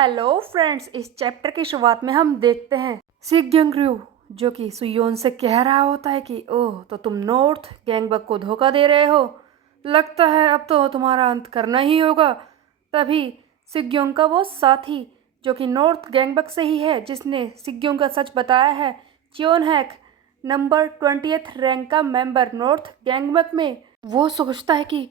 Hello friends, इस chapter की शुरुआत में हम देखते हैं सिग्योंग जो कि सुयोन से कह रहा होता है कि ओह तो तुम नॉर्थ गैंगबक को धोखा दे रहे हो। लगता है अब तो तुम्हारा अंत करना ही होगा। तभी सिग्योंग का वो साथी जो कि नॉर्थ गैंगबक से ही है, जिसने सिग्योंग का सच बताया है, चियोन हैक नंबर 20th रैंक का मेंबर नॉर्थ गैंगबक में, वो सोचता है कि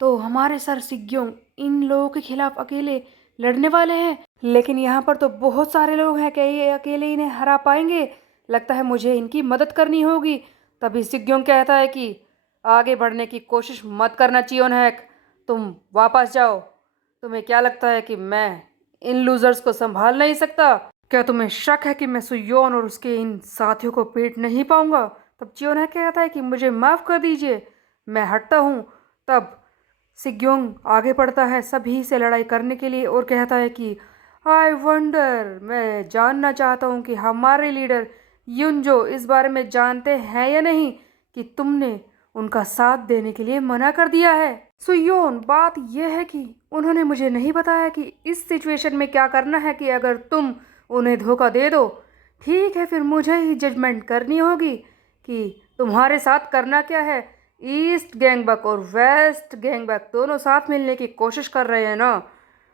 तो हमारे सर सिग्योंग इन लोगों के खिलाफ अकेले लड़ने वाले हैं, लेकिन यहाँ पर तो बहुत सारे लोग हैं, क्या ये अकेले इन्हें हरा पाएंगे? लगता है मुझे इनकी मदद करनी होगी। तभी सिग्योंग कहता है कि आगे बढ़ने की कोशिश मत करना चियोन हैक, तुम वापस जाओ। तुम्हें क्या लगता है कि मैं इन लूजर्स को संभाल नहीं सकता? क्या तुम्हें शक है कि मैं सुयोन और उसके इन साथियों को पीट नहीं पाऊंगा? तब चियोन हैक कहता है कि मुझे माफ़ कर दीजिए, मैं हटता हूँ। तब सिग्योंग आगे बढ़ता है सभी से लड़ाई करने के लिए और कहता है कि आई वंडर, मैं जानना चाहता हूँ कि हमारे लीडर युनजो इस बारे में जानते हैं या नहीं कि तुमने उनका साथ देने के लिए मना कर दिया है। सुयोन, बात यह है कि उन्होंने मुझे नहीं बताया कि इस सिचुएशन में क्या करना है, कि अगर तुम उन्हें धोखा दे दो, ठीक है, फिर मुझे ही जजमेंट करनी होगी कि तुम्हारे साथ करना क्या है। ईस्ट गैंगबक और वेस्ट गैंगबक दोनों साथ मिलने की कोशिश कर रहे हैं ना,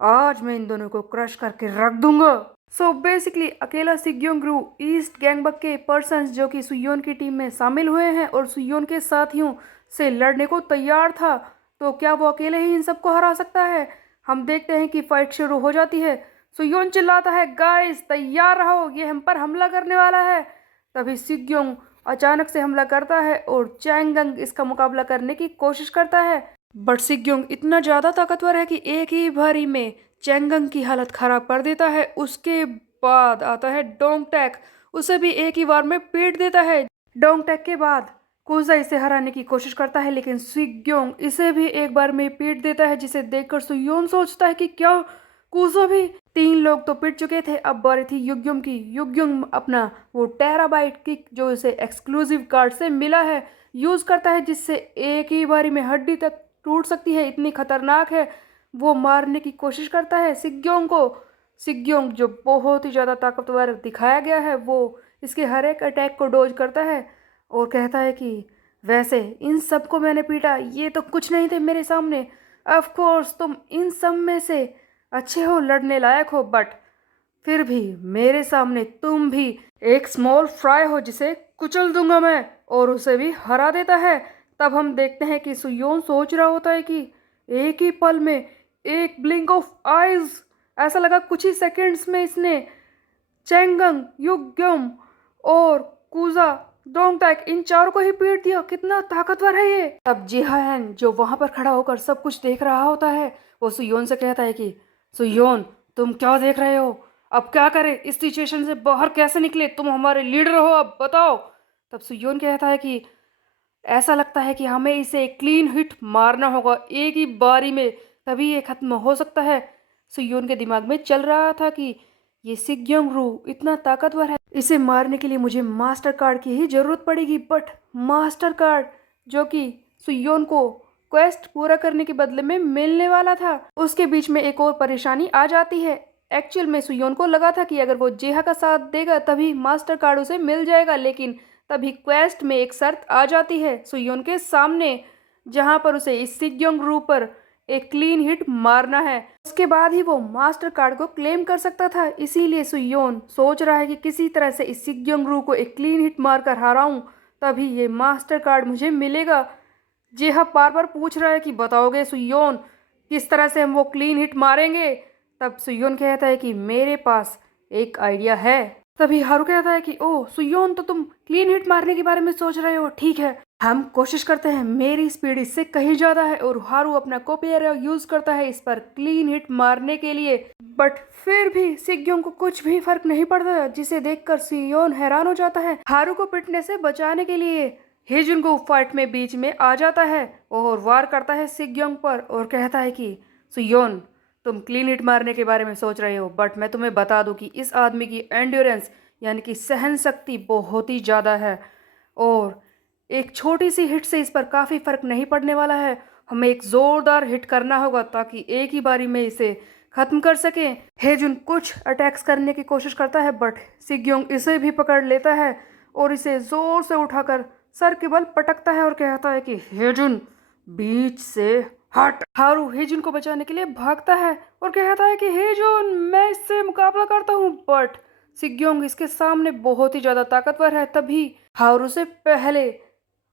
आज मैं इन दोनों को क्रश करके रख दूंगा। सो बेसिकली अकेला सिग्योंग ईस्ट गैंगबक के पर्सन्स जो कि सुयोन की टीम में शामिल हुए हैं और सुयोन के साथियों से लड़ने को तैयार था, तो क्या वो अकेले ही इन सबको हरा सकता है? हम देखते हैं कि फाइट शुरू हो जाती है। सुयोन चिल्लाता है, गाइस तैयार रहो, ये हम पर हमला करने वाला है। तभी सिग्योंग अचानक से हमला करता है और चैंगंग इसका मुकाबला करने की कोशिश करता है, बट सिग्योंग इतना ज़्यादा ताकतवर है कि एक ही बारी में चैंगंग की हालत खराब कर देता है। उसके बाद आता है डोंगटैक, उसे भी एक ही बार में पीट देता है। डोंगटैक के बाद कुजा इसे हराने की कोशिश करता है, लेकिन सिग्योंग इसे भी एक बार में पीट देता है, जिसे देखकर सुयोन सोचता है कि क्या कुजो भी? तीन लोग तो पिट चुके थे, अब बारी थी युग्युम की। युग्युम अपना वो टेराबाइट किक जो इसे एक्सक्लूसिव कार्ड से मिला है यूज करता है, जिससे एक ही बारी में हड्डी तक टूट सकती है, इतनी खतरनाक है। वो मारने की कोशिश करता है सिग्योंग को। सिग्योंग जो बहुत ही ज़्यादा ताकतवर दिखाया गया है, वो इसके हर एक अटैक को डोज करता है और कहता है कि वैसे इन सबको मैंने पीटा, ये तो कुछ नहीं थे मेरे सामने। ऑफ कोर्स तुम इन सब में से अच्छे हो, लड़ने लायक हो, बट फिर भी मेरे सामने तुम भी एक स्मॉल फ्राई हो जिसे कुचल दूंगा मैं, और उसे भी हरा देता है। तब हम देखते हैं कि सुयोन सोच रहा होता है कि एक ही पल में, एक ब्लिंक ऑफ आईज, ऐसा लगा कुछ ही सेकंड्स में इसने चैंगंग, युग्यम और कुजा, डोंगटैक इन चारों को ही पीट दिया। कितना ताकतवर है ये। तब जिहान जो वहां पर खड़ा होकर सब कुछ देख रहा होता है, वो सुयोन से कहता है कि सुयोन, तुम क्या देख रहे हो? अब क्या करें? इस सिचुएशन से बाहर कैसे निकले? तुम हमारे लीडर हो, अब बताओ। तब सुयोन कहता है कि ऐसा लगता है कि हमें इसे क्लीन हिट मारना होगा एक ही बारी में, तभी ये खत्म हो सकता है। सुयोन के दिमाग में चल रहा था कि ये सिग्योंग इतना ताकतवर है, इसे मारने के लिए मुझे मास्टर कार्ड की ही जरूरत पड़ेगी, बट मास्टर कार्ड जो कि सुयोन को क्वेस्ट पूरा करने के बदले में मिलने वाला था। उसके बीच में एक और परेशानी आ जाती है। एक्चुअल में सुयोन को लगा था कि अगर वो जेहा का साथ देगा तभी मास्टर कार्ड उसे मिल जाएगा, लेकिन तभी क्वेस्ट में एक शर्त आ जाती है सुयोन के सामने, जहां पर उसे इस सिग्योंग पर एक क्लीन हिट मारना है, उसके बाद ही वो मास्टर कार्ड को क्लेम कर सकता था। इसीलिए सुयोन सोच रहा है कि किसी तरह से इस सिग्योंग को एक क्लीन हिट मारकर हराऊं, तभी ये मास्टर कार्ड मुझे मिलेगा। जेहा बार बार पूछ रहा है कि बताओगे सुयोन, किस तरह से हम वो क्लीन हिट मारेंगे? तब सुयोन कहता है कि मेरे पास एक आइडिया है। तभी हारू कहता है कि ओह सुयोन, तो तुम क्लीन हिट मारने के बारे में सोच रहे हो, ठीक है, हम कोशिश करते हैं। मेरी स्पीड इससे कहीं ज़्यादा है और हारू अपना कॉपियर यूज करता है इस पर क्लीन हिट मारने के लिए, बट फिर भी सिग्योंग को कुछ भी फर्क नहीं पड़ता, जिसे देखकर सुयोन हैरान हो जाता है। हारू को पिटने से बचाने के लिए हेजुन फाइट में बीच में आ जाता है और वार करता है सिग्योंग पर और कहता है कि सुयोन, तुम क्लीन हिट मारने के बारे में सोच रहे हो, बट मैं तुम्हें बता दूं कि इस आदमी की एंड्योरेंस यानी कि सहन शक्ति बहुत ही ज़्यादा है और एक छोटी सी हिट से इस पर काफ़ी फर्क नहीं पड़ने वाला है। हमें एक ज़ोरदार हिट करना होगा ताकि एक ही बारी में इसे खत्म कर सके। हेजुन कुछ अटैक्स करने की कोशिश करता है बट सिग्योंग इसे भी पकड़ लेता है और इसे जोर से उठाकर सर के बल पटकता है और कहता है कि हेजुन बीच से हट। हारू हेजुन को बचाने के लिए भागता है और कहता है कि हेजुन मैं इससे मुकाबला करता हूँ बट सिग्योंग इसके सामने बहुत ही ज्यादा ताकतवर है। तभी हारू से पहले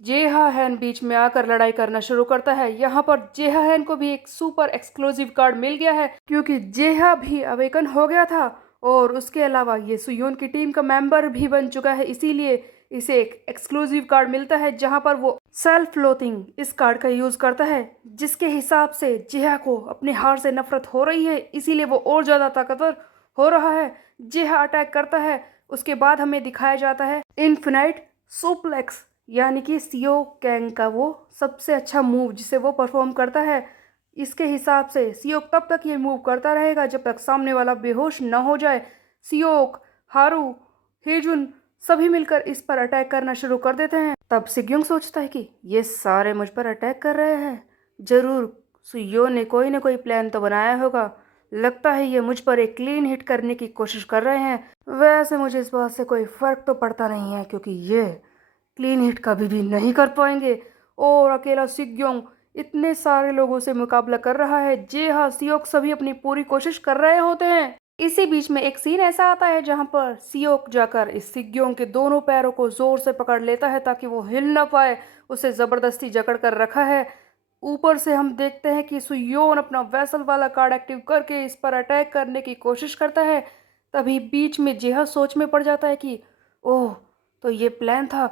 जेहा हैन बीच में आकर लड़ाई करना शुरू करता है। यहाँ पर जेहा हैन को भी एक सुपर एक्सक्लूसिव कार्ड मिल गया है क्योंकि जेहा भी अवेकन हो गया था और उसके अलावा ये सुयोन की टीम का मेंबर भी बन चुका है, इसीलिए इसे एक एक्सक्लूसिव कार्ड मिलता है जहाँ पर वो सेल्फ लोथिंग इस कार्ड का यूज करता है, जिसके हिसाब से जेहा को अपने हार से नफरत हो रही है, इसीलिए वो और ज्यादा ताकतवर हो रहा है। जेहा अटैक करता है, उसके बाद हमें दिखाया जाता है इन्फिनाइट सुप्लेक्स, यानी कि सियो कैंग का वो सबसे अच्छा मूव जिसे वो परफॉर्म करता है। इसके हिसाब से सियोक तब तक ये मूव करता रहेगा जब तक सामने वाला बेहोश न हो जाए। सियोक, हारू, हेजुन सभी मिलकर इस पर अटैक करना शुरू कर देते हैं। तब सिग्योंग सोचता है कि ये सारे मुझ पर अटैक कर रहे हैं, जरूर सुयो ने कोई ना कोई प्लान तो बनाया होगा। लगता है ये मुझ पर एक क्लीन हिट करने की कोशिश कर रहे हैं। वैसे मुझे इस बात से कोई फर्क तो पड़ता नहीं है क्योंकि ये क्लीन हिट कभी भी नहीं कर पाएंगे और अकेला सिग्योंग इतने सारे लोगों से मुकाबला कर रहा है। जे हाँ, सियोक सभी अपनी पूरी कोशिश कर रहे होते हैं। इसी बीच में एक सीन ऐसा आता है जहां पर सियोक जाकर इस सिग्योंग के दोनों पैरों को जोर से पकड़ लेता है ताकि वो हिल ना पाए। उसे जबरदस्ती जकड़ कर रखा है। ऊपर से हम देखते हैं कि सुयोन अपना वैसल वाला कार्ड एक्टिव करके इस पर अटैक करने की कोशिश करता है। तभी बीच में जेहा सोच में पड़ जाता है कि ओह, तो ये प्लान था।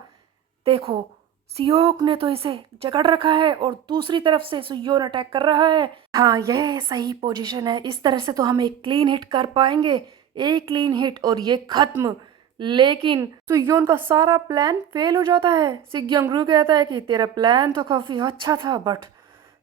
देखो, सियोक ने तो इसे जकड़ रखा है और दूसरी तरफ से सुयोन अटैक कर रहा है। हाँ, यह सही पोजीशन है, इस तरह से तो हम एक क्लीन हिट कर पाएंगे। एक क्लीन हिट और ये खत्म। लेकिन सुयोन का सारा प्लान फेल हो जाता है। सिग्योंगरू कहता है कि तेरा प्लान तो काफी अच्छा था बट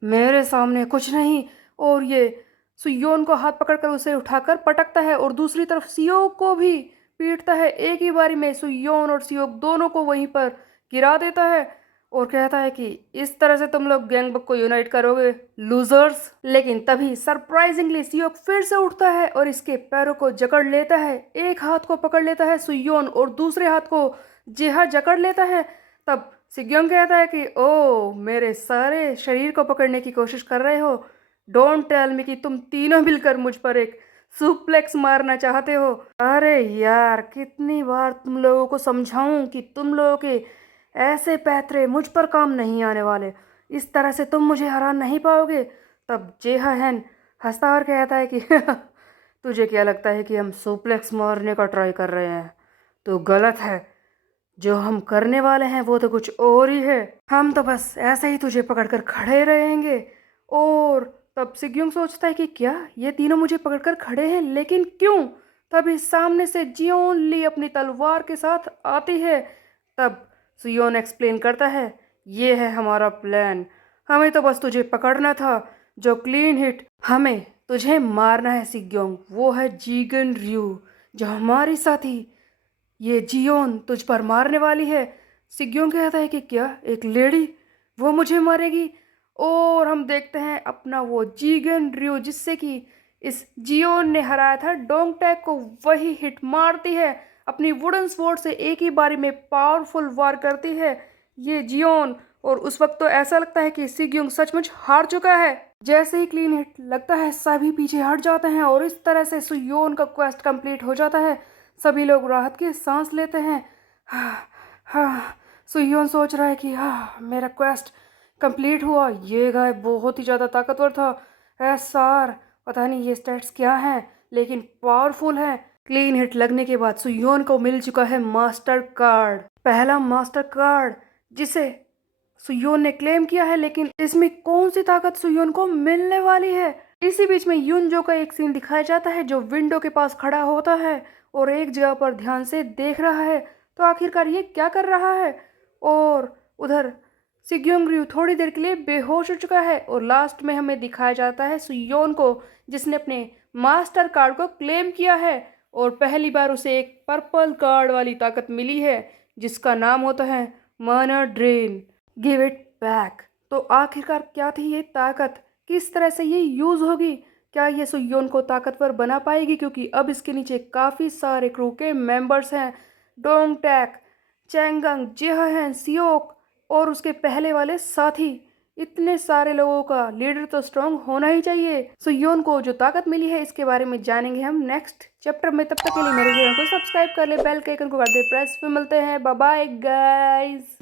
मेरे सामने कुछ नहीं। और ये सुयोन को हाथ पकड़कर उसे उठाकर पटकता है और दूसरी तरफ सियोक को भी पीटता है। एक ही बारी में सुयोन और सियोक दोनों को वहीं पर गिरा देता है और कहता है कि इस तरह से तुम लोग गैंगबक को यूनाइट करोगे लूजर्स। लेकिन तभी सरप्राइजिंगली सियोक फिर से उठता है और इसके पैरों को जकड़ लेता है। एक हाथ को पकड़ लेता है सुयोन और दूसरे हाथ को जेहा जकड़ लेता है। तब सिग्योंग कहता है कि ओ, मेरे सारे शरीर को पकड़ने की कोशिश कर रहे हो। डोंट टेल मी कि तुम तीनों मिलकर मुझ पर एक सुप्लेक्स मारना चाहते हो। अरे यार, कितनी बार तुम लोगों को समझाऊं कि तुम लोगों के ऐसे पैतरे मुझ पर काम नहीं आने वाले। इस तरह से तुम मुझे हरा नहीं पाओगे। तब जेहा हैन हंसता और कहता है कि तुझे क्या लगता है कि हम सुप्लेक्स मारने का ट्राई कर रहे हैं? तो गलत है। जो हम करने वाले हैं वो तो कुछ और ही है। हम तो बस ऐसे ही तुझे पकड़कर खड़े रहेंगे। और तब सिग्योंग सोचता है कि क्या ये तीनों मुझे पकड़कर खड़े हैं, लेकिन क्यों? तभी सामने से जियोन ली अपनी तलवार के साथ आती है। तब सुयोन एक्सप्लेन करता है, ये है हमारा प्लान। हमें तो बस तुझे पकड़ना था। जो क्लीन हिट हमें तुझे मारना है सिग्योंग, वो है जीगन रयू जो हमारी साथी ये जियोन तुझ पर मारने वाली है। सिग्योंग कहता है कि क्या एक लेडी वो मुझे मारेगी? और हम देखते हैं अपना वो जीगन रयू जिससे कि इस जियोन ने हराया था डोंगटैक को, वही हिट मारती है अपनी वुडन स्वॉर्ड से। एक ही बारी में पावरफुल वार करती है ये जियोन। और उस वक्त तो ऐसा लगता है कि सिग्योंग सचमुच हार चुका है। जैसे ही क्लीन हिट लगता है सभी पीछे हट जाते हैं और इस तरह से सुयोन का क्वेस्ट कंप्लीट हो जाता है। सभी लोग राहत की सांस लेते हैं। हाँ हाँ, सुयोन सोच रहा है कि हाँ, मेरा क्वेस्ट कंप्लीट हुआ। ये गाय बहुत ही ज़्यादा ताकतवर था। एसआर, पता नहीं ये स्टेट्स क्या हैं लेकिन पावरफुल है। क्लीन हिट लगने के बाद सुयोन को मिल चुका है मास्टर कार्ड, पहला मास्टर कार्ड जिसे सुयोन ने क्लेम किया है। लेकिन इसमें कौन सी ताकत सुयोन को मिलने वाली है? इसी बीच में युनजो का एक सीन दिखाया जाता है जो विंडो के पास खड़ा होता है और एक जगह पर ध्यान से देख रहा है। तो आखिरकार ये क्या कर रहा है? और उधर सिग्योंग रयू थोड़ी देर के लिए बेहोश हो चुका है और लास्ट में हमें दिखाया जाता है सुयोन को जिसने अपने मास्टर कार्ड को क्लेम किया है और पहली बार उसे एक पर्पल कार्ड वाली ताकत मिली है जिसका नाम होता है माना ड्रेन, गिव इट बैक। तो आखिरकार क्या थी ये ताकत, किस तरह से ये यूज होगी? क्या ये सुयोन को ताकतवर बना पाएगी, क्योंकि अब इसके नीचे काफ़ी सारे क्रू के मेंबर्स हैं। डोंग टैक, चैंगंग, जेहन, सियोक और उसके पहले वाले साथी। इतने सारे लोगों का लीडर तो स्ट्रांग होना ही चाहिए। सुयोन को जो ताकत मिली है इसके बारे में जानेंगे हम नेक्स्ट चैप्टर में। तब तक के लिए मेरे चैनल को सब्सक्राइब कर ले, बेल के आइकन को कर दे प्रेस। फिर मिलते हैं, बाय बाय गाइस।